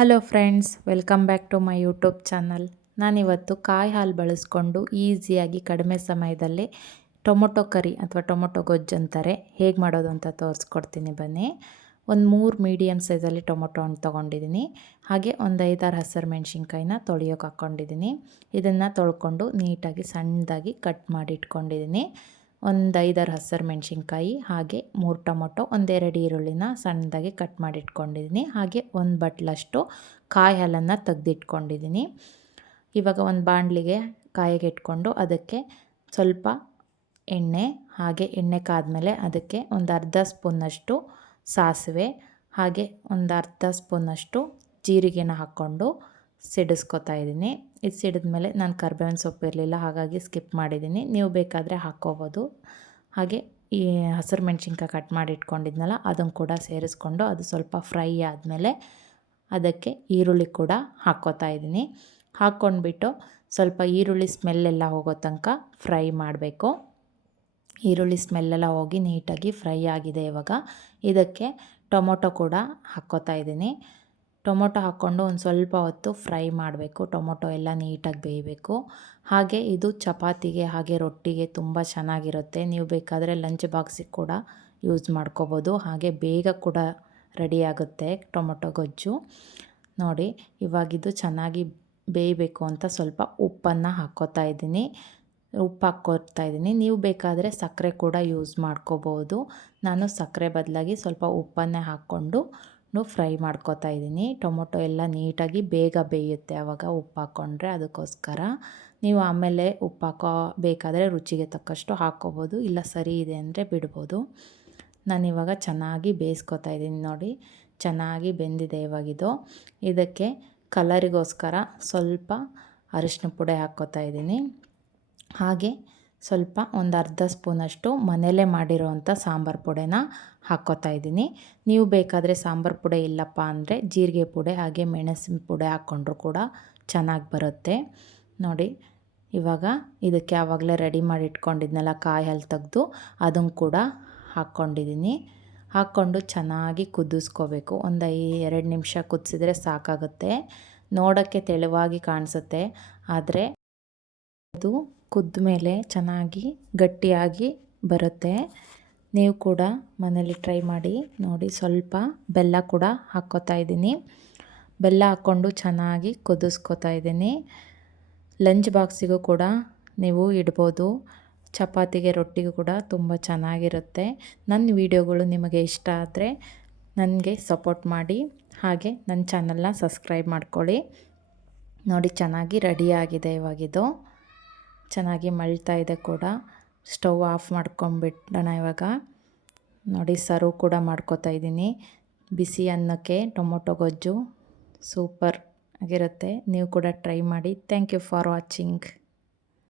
Hello friends welcome back to my YouTube channel ನಾನಿವತ್ತು ಕಾಯಿ ಹಾಲು ಬಳಸ್ಕೊಂಡು ಈಸಿಯಾಗಿ ಕಡಿಮೆ ಸಮಯದಲ್ಲಿ ಟೊಮೊಟೊ ಕರಿ ಅಥವಾ ಟೊಮೊಟೊ ಗೊಜ್ಜು ಅಂತಾರೆ. ಹೇಗೆ ಮಾಡೋದು ಅಂತ ತೋರಿಸ್ಕೊಡ್ತೀನಿ ಬನ್ನಿ. ಒಂದು ಮೂರು ಮೀಡಿಯಮ್ ಸೈಜಲ್ಲಿ ಟೊಮೊಟೊ ಹಣ್ಣು ತೊಗೊಂಡಿದ್ದೀನಿ ಹಾಗೆ ಒಂದು ಐದಾರು ಹಸಿರು ಮೆಣಸಿನ್ಕಾಯಿನ ತೊಳೆಯೋಕೆ ಹಾಕ್ಕೊಂಡಿದ್ದೀನಿ ಇದನ್ನು ತೊಳ್ಕೊಂಡು ನೀಟಾಗಿ ಸಣ್ಣದಾಗಿ ಕಟ್ ಮಾಡಿ ಇಟ್ಕೊಂಡಿದ್ದೀನಿ ಒಂದು ಐದಾರು ಹಸಿರು ಮೆಣಸಿನ್ಕಾಯಿ, ಹಾಗೆ ಮೂರು ಟೊಮೊಟೊ, ಒಂದೆರಡು ಈರುಳ್ಳಿನ ಸಣ್ಣದಾಗಿ ಕಟ್ ಮಾಡಿಟ್ಕೊಂಡಿದ್ದೀನಿ. ಹಾಗೆ ಒಂದು ಬಟ್ಲಷ್ಟು ಕಾಯಿ ಹಾಲನ್ನು ತೆಗೆದಿಟ್ಕೊಂಡಿದ್ದೀನಿ. ಇವಾಗ ಒಂದು ಬಾಣಲಿಗೆ ಕಾಯಿಗೆ ಇಟ್ಕೊಂಡು ಅದಕ್ಕೆ ಸ್ವಲ್ಪ ಎಣ್ಣೆ, ಹಾಗೆ ಎಣ್ಣೆ ಕಾದ್ಮೇಲೆ ಅದಕ್ಕೆ ಒಂದು ಅರ್ಧ ಸ್ಪೂನಷ್ಟು ಸಾಸಿವೆ, ಹಾಗೆ ಒಂದು ಅರ್ಧ ಸ್ಪೂನಷ್ಟು ಜೀರಿಗೆನ ಹಾಕ್ಕೊಂಡು ಸಿಡಿಸ್ಕೊತಾ ಇದ್ದೀನಿ. ಇದು ಸಿಡಿದ ಮೇಲೆ ನಾನು ಕರ್ಬೇವಿನ ಸೊಪ್ಪು ಇರಲಿಲ್ಲ, ಹಾಗಾಗಿ ಸ್ಕಿಪ್ ಮಾಡಿದ್ದೀನಿ. ನೀವು ಬೇಕಾದರೆ ಹಾಕ್ಕೋಬೋದು ಹಾಗೆ ಈ ಹಸಿರು ಮೆಣಸಿನ್ಕಾಯಿ ಕಟ್ ಮಾಡಿ ಇಟ್ಕೊಂಡಿದ್ನಲ್ಲ, ಅದನ್ನು ಕೂಡ ಸೇರಿಸ್ಕೊಂಡು ಅದು ಸ್ವಲ್ಪ ಫ್ರೈ ಆದಮೇಲೆ ಅದಕ್ಕೆ ಈರುಳ್ಳಿ ಕೂಡ ಹಾಕ್ಕೋತಾ ಇದ್ದೀನಿ. ಹಾಕ್ಕೊಂಡ್ಬಿಟ್ಟು ಸ್ವಲ್ಪ ಈರುಳ್ಳಿ ಸ್ಮೆಲ್ಲೆಲ್ಲ ಹೋಗೋ ತನಕ ಫ್ರೈ ಮಾಡಬೇಕು. ಈರುಳ್ಳಿ ಸ್ಮೆಲ್ಲೆಲ್ಲ ಹೋಗಿ ನೀಟಾಗಿ ಫ್ರೈ ಆಗಿದೆ ಇವಾಗ. ಇದಕ್ಕೆ ಟೊಮೊಟೊ ಕೂಡ ಹಾಕ್ಕೋತಾ ಇದ್ದೀನಿ. ಟೊಮೊಟೊ ಹಾಕ್ಕೊಂಡು ಒಂದು ಸ್ವಲ್ಪ ಹೊತ್ತು ಫ್ರೈ ಮಾಡಬೇಕು. ಟೊಮೊಟೊ ಎಲ್ಲ ನೀಟಾಗಿ ಬೇಯಬೇಕು. ಹಾಗೆ ಇದು ಚಪಾತಿಗೆ ಹಾಗೆ ರೊಟ್ಟಿಗೆ ತುಂಬ ಚೆನ್ನಾಗಿರುತ್ತೆ. ನೀವು ಬೇಕಾದರೆ ಲಂಚ್ ಬಾಕ್ಸಿಗೆ ಕೂಡ ಯೂಸ್ ಮಾಡ್ಕೋಬೋದು. ಹಾಗೆ ಬೇಗ ಕೂಡ ರೆಡಿ ಆಗುತ್ತೆ ಟೊಮೊಟೊ ಗೊಜ್ಜು. ನೋಡಿ ಇವಾಗಿದ್ದು ಚೆನ್ನಾಗಿ ಬೇಯಬೇಕು ಅಂತ ಸ್ವಲ್ಪ ಉಪ್ಪನ್ನು ಹಾಕ್ಕೋತಾ ಇದ್ದೀನಿ. ಉಪ್ಪು ಹಾಕ್ಕೋತಾ ಇದ್ದೀನಿ. ನೀವು ಬೇಕಾದರೆ ಸಕ್ಕರೆ ಕೂಡ ಯೂಸ್ ಮಾಡ್ಕೋಬೋದು. ನಾನು ಸಕ್ಕರೆ ಬದಲಾಗಿ ಸ್ವಲ್ಪ ಉಪ್ಪನ್ನೇ ಹಾಕ್ಕೊಂಡು ಫ್ರೈ ಮಾಡ್ಕೋತಾ ಇದ್ದೀನಿ. ಟೊಮೊಟೊ ಎಲ್ಲ ನೀಟಾಗಿ ಬೇಗ ಬೇಯುತ್ತೆ. ಆವಾಗ ಉಪ್ಪು ಹಾಕ್ಕೊಂಡ್ರೆ ಅದಕ್ಕೋಸ್ಕರ ನೀವು ಆಮೇಲೆ ಉಪ್ಪು ಹಾಕೋ, ಬೇಕಾದರೆ ರುಚಿಗೆ ತಕ್ಕಷ್ಟು ಹಾಕ್ಕೋಬೋದು ಇಲ್ಲ ಸರಿ ಇದೆ ಅಂದರೆ ಬಿಡ್ಬೋದು. ನಾನಿವಾಗ ಚೆನ್ನಾಗಿ ಬೇಯಿಸ್ಕೊತಾ ಇದ್ದೀನಿ ನೋಡಿ. ಚೆನ್ನಾಗಿ ಬೆಂದಿದೆ ಇವಾಗಿದು. ಇದಕ್ಕೆ ಕಲರಿಗೋಸ್ಕರ ಸ್ವಲ್ಪ ಅರಿಶಿನ ಪುಡಿ ಹಾಕ್ಕೋತಾ ಇದ್ದೀನಿ. ಹಾಗೆ ಸ್ವಲ್ಪ ಒಂದು ಅರ್ಧ ಸ್ಪೂನಷ್ಟು ಮನೆಯಲ್ಲೇ ಮಾಡಿರೋವಂಥ ಸಾಂಬಾರು ಪುಡೆನ ಹಾಕ್ಕೋತಾ ಇದ್ದೀನಿ. ನೀವು ಬೇಕಾದರೆ ಸಾಂಬಾರು ಪುಡೆ ಇಲ್ಲಪ್ಪ ಅಂದರೆ ಜೀರಿಗೆ ಪುಡೆ, ಹಾಗೆ ಮೆಣಸಿನ ಪುಡೆ ಹಾಕ್ಕೊಂಡ್ರು ಕೂಡ ಚೆನ್ನಾಗಿ ಬರುತ್ತೆ. ನೋಡಿ, ಇವಾಗ ಇದಕ್ಕೆ ಆವಾಗಲೇ ರೆಡಿ ಮಾಡಿ ಇಟ್ಕೊಂಡಿದ್ನೆಲ್ಲ ಕಾಯಿ ಹಾಲು ತೆಗೆದು ಅದನ್ನು ಕೂಡ ಹಾಕ್ಕೊಂಡಿದ್ದೀನಿ. ಹಾಕ್ಕೊಂಡು ಚೆನ್ನಾಗಿ ಕುದಿಸ್ಕೋಬೇಕು. ಒಂದು ಐ ಎರಡು ನಿಮಿಷ ಕುದಿಸಿದ್ರೆ ಸಾಕಾಗುತ್ತೆ. ನೋಡೋಕ್ಕೆ ತೆಳುವಾಗಿ ಕಾಣಿಸುತ್ತೆ, ಆದರೆ ಅದು ಕುದ್ದ ಮೇಲೆ ಚೆನ್ನಾಗಿ, ಗಟ್ಟಿಯಾಗಿ ಬರುತ್ತೆ. ನೀವು ಕೂಡ ಮನೇಲಿ ಟ್ರೈ ಮಾಡಿ ನೋಡಿ. ಸ್ವಲ್ಪ ಬೆಲ್ಲ ಕೂಡ ಹಾಕ್ಕೋತಾ ಇದ್ದೀನಿ. ಬೆಲ್ಲ ಹಾಕ್ಕೊಂಡು ಚೆನ್ನಾಗಿ ಕುದಿಸ್ಕೋತಾ ಇದ್ದೀನಿ. ಲಂಚ್ ಬಾಕ್ಸಿಗೂ ಕೂಡ ನೀವು ಇಡ್ಬೋದು. ಚಪಾತಿಗೆ, ರೊಟ್ಟಿಗೂ ಕೂಡ ತುಂಬ ಚೆನ್ನಾಗಿರುತ್ತೆ. ನನ್ನ ವೀಡಿಯೋಗಳು ನಿಮಗೆ ಇಷ್ಟ ಆದರೆ ನನಗೆ ಸಪೋರ್ಟ್ ಮಾಡಿ. ಹಾಗೆ ನನ್ನ ಚಾನಲ್ನ ಸಬ್ಸ್ಕ್ರೈಬ್ ಮಾಡ್ಕೊಳ್ಳಿ. ನೋಡಿ, ಚೆನ್ನಾಗಿ ರೆಡಿಯಾಗಿದೆ ಇವಾಗಿದು. ಚೆನ್ನಾಗಿ ಮಳ್ತಾ ಇದೆ ಕೂಡ. ಸ್ಟವ್ ಆಫ್ ಮಾಡ್ಕೊಂಬಿಡೋಣ ಇವಾಗ. ನೋಡಿ, ಸರ್ವ್ ಕೂಡ ಮಾಡ್ಕೋತಾ ಇದ್ದೀನಿ. ಬಿಸಿ ಅನ್ನಕ್ಕೆ ಟೊಮೊಟೊ ಗೊಜ್ಜು. ಸೂಪರ್ ಆಗಿರುತ್ತೆ. ನೀವು ಕೂಡ ಟ್ರೈ ಮಾಡಿ. Thank you for watching.